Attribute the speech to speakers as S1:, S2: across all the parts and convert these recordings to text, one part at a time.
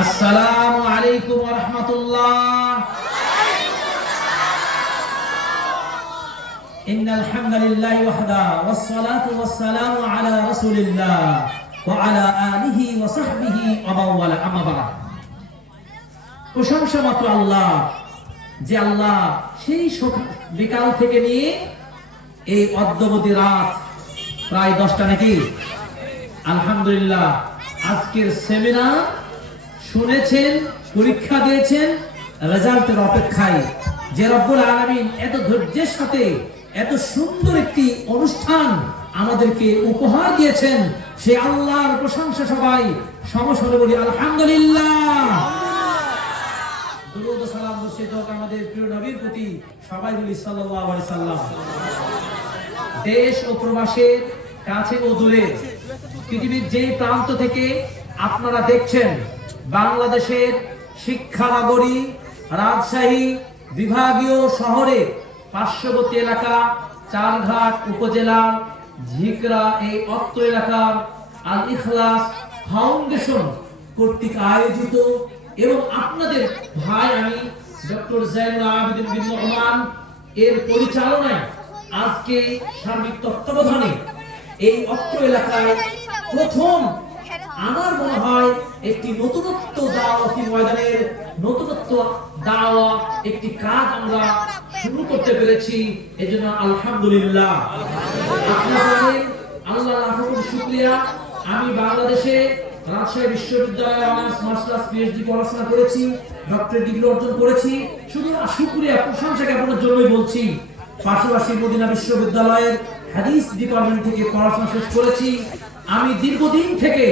S1: আসসালামু আলাইকুম ওয়া রাহমাতুল্লাহ إن الحمد لله وحده والصلاة والسلام على رسول الله وعلى آله وصحبه ومن والاه أما بعد প্রশংসা মাত্র আল্লাহ যে আল্লাহ সেই সক- বিকাল থেকে নিয়ে এই অদ্যবতী রাত প্রায় দশটা নাকি আলহামদুলিল্লাহ আজকের সেমিনার শুনেছেন, পরীক্ষা দিয়েছেন রেজাল্টের অপেক্ষায়। যে রব্বুল আলামিন এত ধৈর্যের সাথে এত সুন্দর একটি অনুষ্ঠান আমাদেরকে উপহার দিয়েছেন, সে আল্লাহর প্রশংসা সবাই সমস্বরে বলি, আলহামদুলিল্লাহ। আমাদের প্রিয় নবীর প্রতি, সবাই বলি সাল্লাম। দেশ ও প্রবাসের কাছে ও দূরে, পৃথিবীর যেই প্রান্ত থেকে আপনারা দেখছেন বাংলাদেশের শিক্ষা নগরী রাজশাহী বিভাগীয় শহরে পার্শ্ববর্তী এলাকা চারঘাট উপজেলা, ঝিকরা এই অত্র এলাকার আল ইখলাস ফাউন্ডেশন কর্তৃক আয়োজিত এবং আপনাদের ভাই আমি ডক্টর জাইনুল আবেদিন বিন রহমান এর পরিচালনায় আজকে সার্বিক তত্ত্বাবধানে এই অত্র এলাকায় প্রথম আমার মনে হয় একটি নতুনত্ব দাওয়াতি ময়দানের নতুনত্ব দাওয়া একটি কাজ আমরা শুরু করতে পেরেছি। এজন্য আলহামদুলিল্লাহ। আল্লাহ শুকরিয়া। আমি বাংলাদেশে রাজশাহী বিশ্ববিদ্যালয়ে অনার্স, মাস্টার্স পিএইচডি পড়াশোনা করেছি, ডক্টরেট ডিগ্রি অর্জন করেছি। শুধু শুকরিয়া, প্রশংসা জ্ঞাপনের জন্যই বলছি। পাশাপাশি মদিনা বিশ্ববিদ্যালয়ের হাদিস ডিপার্টমেন্ট থেকে পড়াশোনা শেষ করেছি। আমি দীর্ঘদিন থেকে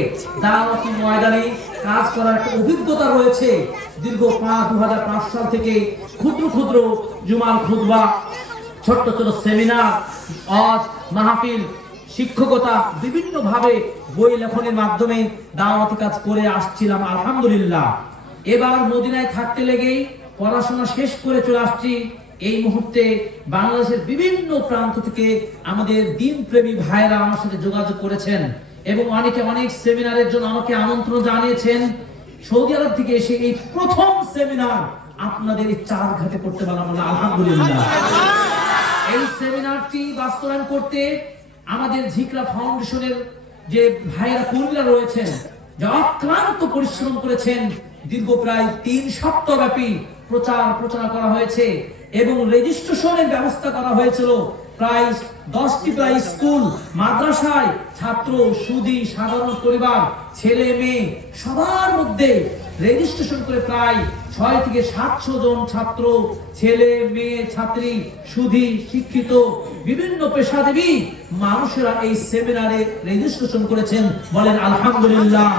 S1: দাওয়াতি ময়দানে কাজ করার একটা অভিজ্ঞতা রয়েছে। দীর্ঘ পাঁচ দু সাল থেকে ক্ষুদ্র ক্ষুদ্র জুমার খুতবা, ছোট্ট ছোট সেমিনার অজ মাহফিল, শিক্ষকতা বিভিন্ন ভাবে বই লেখনের মাধ্যমে দাওয়াতি কাজ করে আসছিলাম, আলহামদুলিল্লাহ। এবার মদিনায় থাকতে লেগেই পড়াশোনা শেষ করে চলে আসছি। এই মুহূর্তে বাংলাদেশের বিভিন্ন প্রান্ত থেকে আমাদের দিন প্রেমী ভাইরা আমার সাথে যোগাযোগ করেছেন। এবং অনেকে অনেক সেমিনারের জন্য আমাকে আমন্ত্রণ জানিয়েছেন, সৌদি আরব থেকে এসে এই প্রথম সেমিনার আপনাদের চার ঘাটে করতে পারলাম আমরা, আলহামদুলিল্লাহ। এই সেমিনারটি বাস্তবায়ন করতে আমাদের ঝিকরা ফাউন্ডেশনের যে ভাইয়েরা, কর্মীরা রয়েছেন, যা অক্লান্ত পরিশ্রম করেছেন, দীর্ঘ প্রায় তিন সপ্তাহ ব্যাপী প্রচার প্রচারণা করা হয়েছে এবং রেজিস্ট্রেশনের ব্যবস্থা করা হয়েছিল। প্রায় দশটি প্রায় স্কুল, মাদ্রাসায়, ছাত্র, সুদী, সাধারণ পরিবার, ছেলে, মেয়ে, সবার মধ্যে রেজিস্ট্রেশন করে প্রায় ছয় থেকে সাতশো জন ছাত্র, ছেলে, মেয়ে, ছাত্রী সুধী শিক্ষিত, বিভিন্ন পেশাজীবী মানুষেরা এই সেমিনারে রেজিস্ট্রেশন করেছেন। বলেন, আলহামদুলিল্লাহ।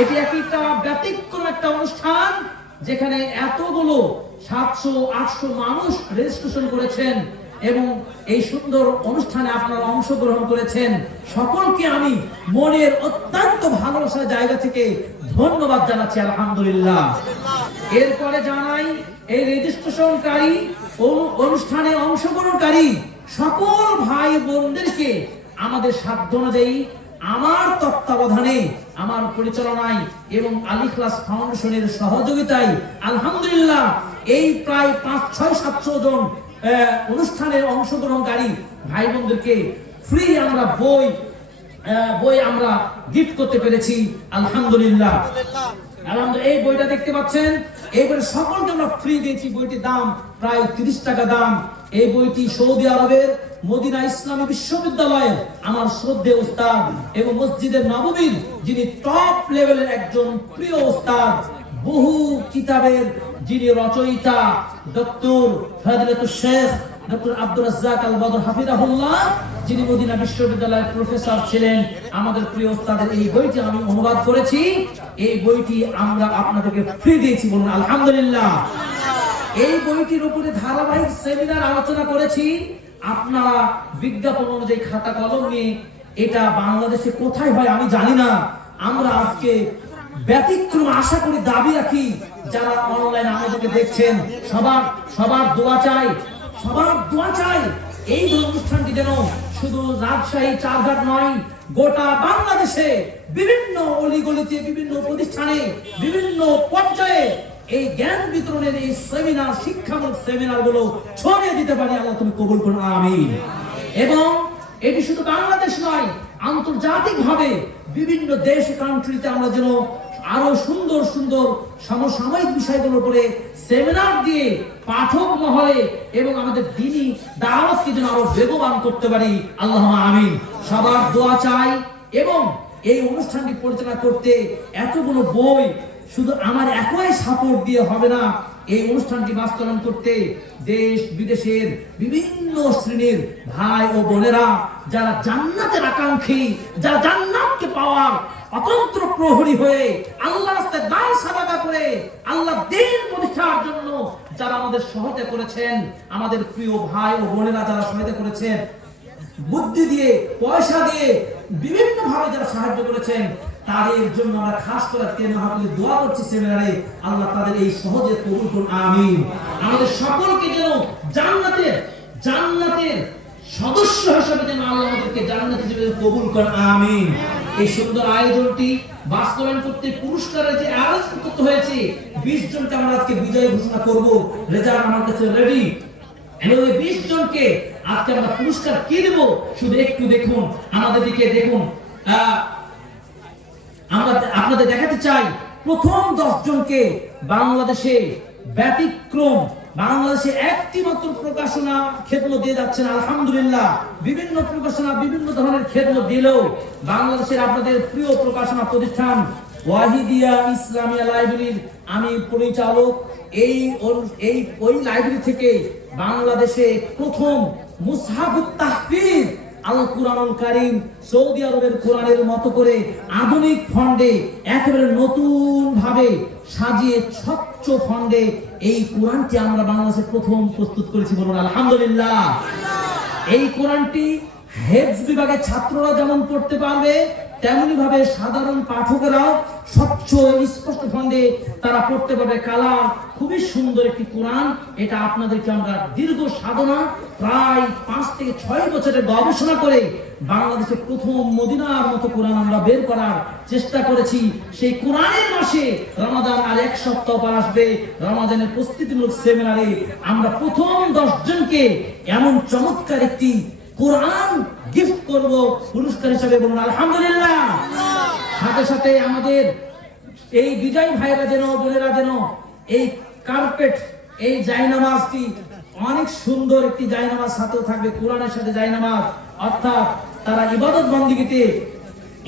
S1: এটি একটা ব্যতিক্রম একটা অনুষ্ঠান যেখানে এতগুলো সাতশো, আটশো মানুষ রেজিস্ট্রেশন করেছেন। এবং এই সুন্দর অনুষ্ঠানে আপনারা অংশগ্রহণ করেছেন। সকলকে আমি মনের অত্যন্ত ভালোবাসার জায়গা থেকে ধন্যবাদ জানাচ্ছি, আলহামদুলিল্লাহ। এরপরে জানাই, এই রেজিস্ট্রেশনকারী অনুষ্ঠানে অংশগ্রহণকারী সকল ভাই বোনদেরকে আমাদের সাধ্য অনুযায়ী আমার তত্ত্বাবধানে, আমার পরিচালনায় এবং আলী ক্লাস ফাউন্ডেশনের সহযোগিতায়, আলহামদুলিল্লাহ, এই প্রায় পাঁচ ছয় সাতশো জন আহ, অনুষ্ঠানের অংশগ্রহণকারী ভাই বোনদেরকে ফ্রি আমরা বই বই আমরা গিফট করতে পেরেছি আলহামদুলিল্লাহ। এই বইটা দেখতে পাচ্ছেন? এই বইটা সকলকে আমরা ফ্রি দিয়েছি। বইটির দাম প্রায় তিরিশ টাকা দাম। এই বইটি সৌদি আরবের মদিনা ইসলামী বিশ্ববিদ্যালয়ের আমার শ্রদ্ধে ওস্তাদ এবং মসজিদের নববীর যিনি টপ লেভেলের একজন প্রিয় ওস্তাদ বহু কিতাবের যিনি রচয়িতা ডক্টর ফাদিলাতুল শেখ, ডক্টর আব্দুর রাজ্জাক আল বদর হাফিজাহুল্লাহ, যিনি মদিনা বিশ্ববিদ্যালয়ের প্রফেসর ছিলেন। আমাদের প্রিয় ওস্তাদের এই বইটি আমি অনুবাদ করেছি। এই বইটি আমরা আপনাদেরকে ফ্রি দিয়েছি বলুন, আলহামদুলিল্লাহ। এই বইটির উপরে ধারাবাহিক সেমিনার আলোচনা করেছি। আপনারা বিজ্ঞাপন অনুযায়ী খাতা কলম নিয়ে, এটা বাংলাদেশে কোথায় হয় আমি জানি না। আমরা আজকে ব্যতিক্রম আশা করি দাবি রাখি, যারা অনলাইন আমাদেরকে দেখছেন, সবার সবার দোয়া চাই, সবার দোয়া চাই। এই অনুষ্ঠানটি যেন শুধু রাজশাহী চারঘাট নয়, গোটা বাংলাদেশে বিভিন্ন অলিগলিতে, বিভিন্ন প্রতিষ্ঠানে, বিভিন্ন পর্যায়ে এই জ্ঞান বিতরণের এই সেমিনার শিক্ষামূলক সেমিনারগুলো ছড়িয়ে দিতে পারি। আল্লাহ তুমি কবুল করো আমি এবং এটি শুধু বাংলাদেশ নয় আন্তর্জাতিক ভাবে বিভিন্ন দেশ কান্ট্রিতে আমরা যেন আরও সুন্দর সুন্দর সমসাময়িক বিষয়গুলোর উপরে সেমিনার দিয়ে পাঠক মহলে এবং আমাদের দিনই দাওয়াতকে যেন আরও বেগবান করতে পারি। আল্লাহ আমিন। সবার দোয়া চাই এবং এই অনুষ্ঠানটি পরিচালনা করতে এতগুলো বই শুধু আমার একই সাপোর্ট দিয়ে হবে না, এই অনুষ্ঠানটি বাস্তবায়ন করতে দেশ, বিদেশের বিভিন্ন শ্রেণির ভাই ও বোনেরা, যারা জান্নাতের আকাঙ্ক্ষী, যারা জান্নাতকে পাওয়ার অতন্ত্র প্রহরী হয়ে আল্লাহ রাস্তায় দান সাদাকা করে আল্লাহ দিন প্রতিষ্ঠার জন্য যারা আমাদের সহায়তা করেছেন, আমাদের প্রিয় ভাই ও বোনেরা যারা সহায়তা করেছেন, বুদ্ধি দিয়ে, পয়সা দিয়ে বিভিন্ন ভাবে যারা সাহায্য করেছেন, তাদের জন্য আমরা খাস করে আজকে মহাপুরে দোয়া করছি সেমিনারে। আল্লাহ তাদের এই সহজে কবুল করুন, আমিন। আমাদের সকলকে যেন জান্নাতের জান্নাতের সদস্য হিসেবে যেন আল্লাহ আমাদেরকে জান্নাতে হিসেবে কবুল করেন, আমিন। এই সুন্দর আয়োজনটি বাস্তবায়ন করতে পুরস্কারের যে আয়োজন হয়েছে, বিশ জনকে আমরা আজকে বিজয় ঘোষণা করব। রেজাল্ট আমার কাছে রেডি বিশ জনকে আজকে আমরা পুরস্কার কি দেব? শুধু একটু দেখুন, আমাদের দিকে দেখুন। আমরা আপনাদের দেখাতে চাই, প্রথম দশ জনকে বাংলাদেশে ব্যতিক্রম বাংলাদেশে একটি মাত্র প্রকাশনা ক্ষেত্র দিয়ে যাচ্ছেন, আলহামদুলিল্লাহ। বিভিন্ন প্রকাশনা বিভিন্ন ধরনের ক্ষেত্র দিলেও বাংলাদেশের আপনাদের প্রিয় প্রকাশনা প্রতিষ্ঠান ওয়াহিদিয়া ইসলামিয়া লাইব্রেরির আমি পরিচালক। এই এই ওই লাইব্রেরি থেকে বাংলাদেশে প্রথম মুসহাবুত তাহফিজ আল কুরআনুল কারিম সৌদি আরবের কোরআনের মতো করে আধুনিক ফন্ডে একেবারে নতুন ভাবে সাজিয়ে স্বচ্ছ ফন্ডে এই কোরআনটি আমরা বাংলাদেশে প্রথম প্রস্তুত করেছি বলুন, আলহামদুলিল্লাহ। এই কোরআনটি হেফজ বিভাগের ছাত্ররা যেমন পড়তে পারবে তেমনি ভাবে সাধারণ পাঠকেরাও স্বচ্ছ স্পষ্ট ফন্ডে তারা পড়তে পারবে কালা। খুবই সুন্দর একটি কোরআন। এটা আপনাদেরকে আমরা দীর্ঘ সাধনা, প্রায় পাঁচ থেকে ছয় বছরের গবেষণা করে বাংলাদেশে প্রথম মদিনার মতো কোরআন আমরা বের করার চেষ্টা করেছি। সেই কোরআনের মাসে রমাদান আর এক সপ্তাহ পর আসবে রমাদানের প্রস্তুতিমূলক সেমিনারে। আমরা প্রথম দশজনকে এমন চমৎকার একটি কোরআন করব পুরস্কার হিসাবে বলুন, আলহামদুলিল্লাহ। সাথে সাথে আমাদের এই বিজয় ভাইরা যেন, বোনেরা যেন, এই কার্পেট এই জায়নামাজটি অনেক সুন্দর একটি জায়নামাজ সাথেও থাকবে, কোরআনের সাথে জায়নামাজ। অর্থাৎ তারা ইবাদত বন্দিগিতে,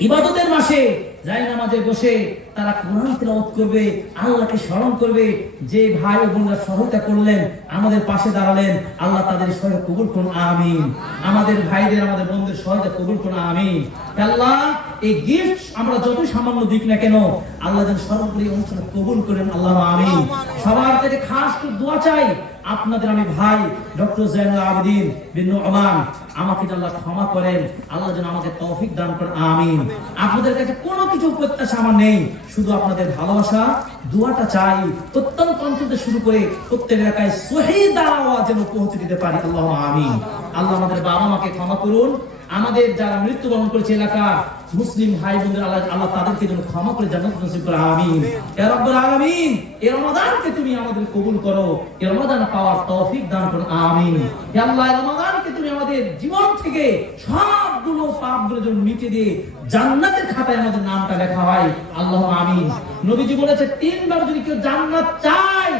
S1: ইবাদতের মাসে যাই নামাজে বসে তারা কোরআন তেলাওয়াত করবে, আল্লাহকে স্মরণ করবে, যে ভাই ও বোনরা সহায়তা করলেন, আমাদের পাশে দাঁড়ালেন, আল্লাহ তাদের সহায়তা কবুল করুন, আমিন। আমাদের ভাইদের, আমাদের বোনদের সহায়তা কবুল করুন, আমিন। আল্লাহ, এই গিফট আমরা যতই সামান্য দিক না কেন, আল্লাহ যেন সর্বোপরি অনুষ্ঠান কবুল করেন, আল্লাহ আমিন। সবার থেকে খাস করে দোয়া চাই, আপনাদের আমি ভাই, ডক্টর জাইনুল আবেদিন বিন নোমান, আমাকে আল্লাহ ক্ষমা করেন, আল্লাহ যেন আমাকে তৌফিক দান করেন, আমিন। আপনাদের কাছে কোনো কিছু প্রত্যাশা আমার নেই। শুধু আপনাদের ভালোবাসা, দোয়াটা চাই। অঞ্চল থেকে শুরু করে প্রত্যেক এলাকায় সহি দাওয়া যেন পৌঁছে দিতে পারি। আল্লাহ আমিন। আল্লাহ আমাদের বাবা মাকে ক্ষমা করুন। আমাদের যারা মৃত্যুবরণ করেছে এলাকা, মুসলিম ভাই বোনদের আল্লাহ আল্লাহ তাদেরকে যেন ক্ষমা করে জান্নাত নসিব করে। আমিন। ইয়া রাব্বুল আলামিন এই রমাদানকে তুমি আমাদের কবুল করো। এই রমাদান পাওয়ার তৌফিক দান করো আমিন। ইয়া আল্লাহ রমাদানকে তুমি আমাদের জীবন থেকে সবগুলো পাপগুলো যেন মিটে দিয়ে জান্নাতের খাতায় আমাদের নামটা লেখা হয়। আল্লাহ আমিন। নবীজি বলেছে, তিনবার যদি কেউ জান্নাত চায়,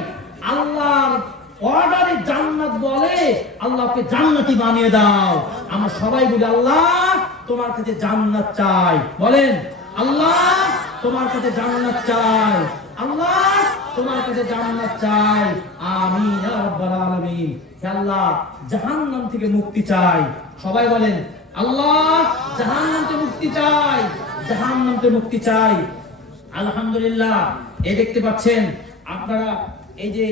S1: আল্লাহর অর্ডারে জান্নাত বলে আল্লাহকে জান্নাতি বানিয়ে দাও। আমরা সবাই বলি, আল্লাহ তোমার কাছে জান্নাত চাই। বলেন, আল্লাহ তোমার কাছে জান্নাত চাই। আল্লাহ তোমার কাছে জান্নাত চাই। আল্লাহ, জাহান্নাম থেকে মুক্তি চাই। সবাই বলেন আল্লাহ মুক্তি চাই মুক্তি চাই। আলহামদুলিল্লাহ, এই দেখতে পাচ্ছেন, আপনারা এই যে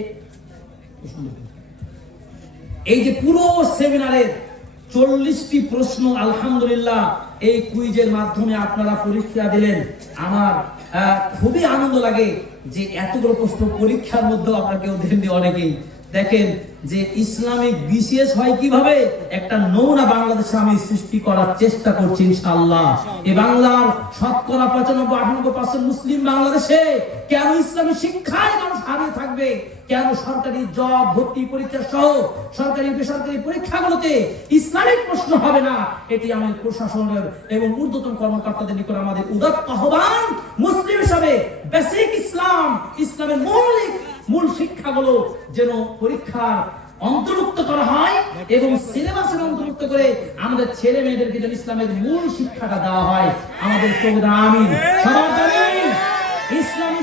S1: এই যে পুরো সেমিনারের চল্লিশটি প্রশ্ন আলহামদুলিল্লাহ এই কুইজের মাধ্যমে আপনারা পরীক্ষা দিলেন। আমার খুবই আনন্দ লাগে যে এতগুলো প্রশ্ন পরীক্ষার মধ্যেও আপনারা কেউ অনেকেই। দেখেন যে ইসলামিক বিসিএস হয় কীভাবে? একটা নমুনা বাংলাদেশে আমি সৃষ্টি করার চেষ্টা করছি ইনশাআল্লাহ। এই বাংলার শতকরা পঁচানব্বই আটানব্বই পার্সেন্ট মুসলিম বাংলাদেশে কেন ইসলামী শিক্ষায় মানুষ হারিয়ে থাকবে? কেন সরকারি জব, ভর্তি পরীক্ষা সহ সরকারি, বেসরকারি পরীক্ষাগুলোতে ইসলামিক প্রশ্ন হবে না? এটি আমাদের প্রশাসনের এবং ঊর্ধ্বতন কর্মকর্তাদের নিকট আমাদের উদাত্ত আহ্বান। মুসলিম হিসাবে বেসিক ইসলাম, ইসলামের মৌলিক মূল শিক্ষাগুলো যেন পরীক্ষার অন্তর্ভুক্ত করা হয় এবং সিলেবাসের অন্তর্ভুক্ত করে আমাদের ছেলে মেয়েদেরকে যেন ইসলামের মূল শিক্ষাটা দেওয়া হয়। আমাদের প্রোগ্রামই সবার ইসলামী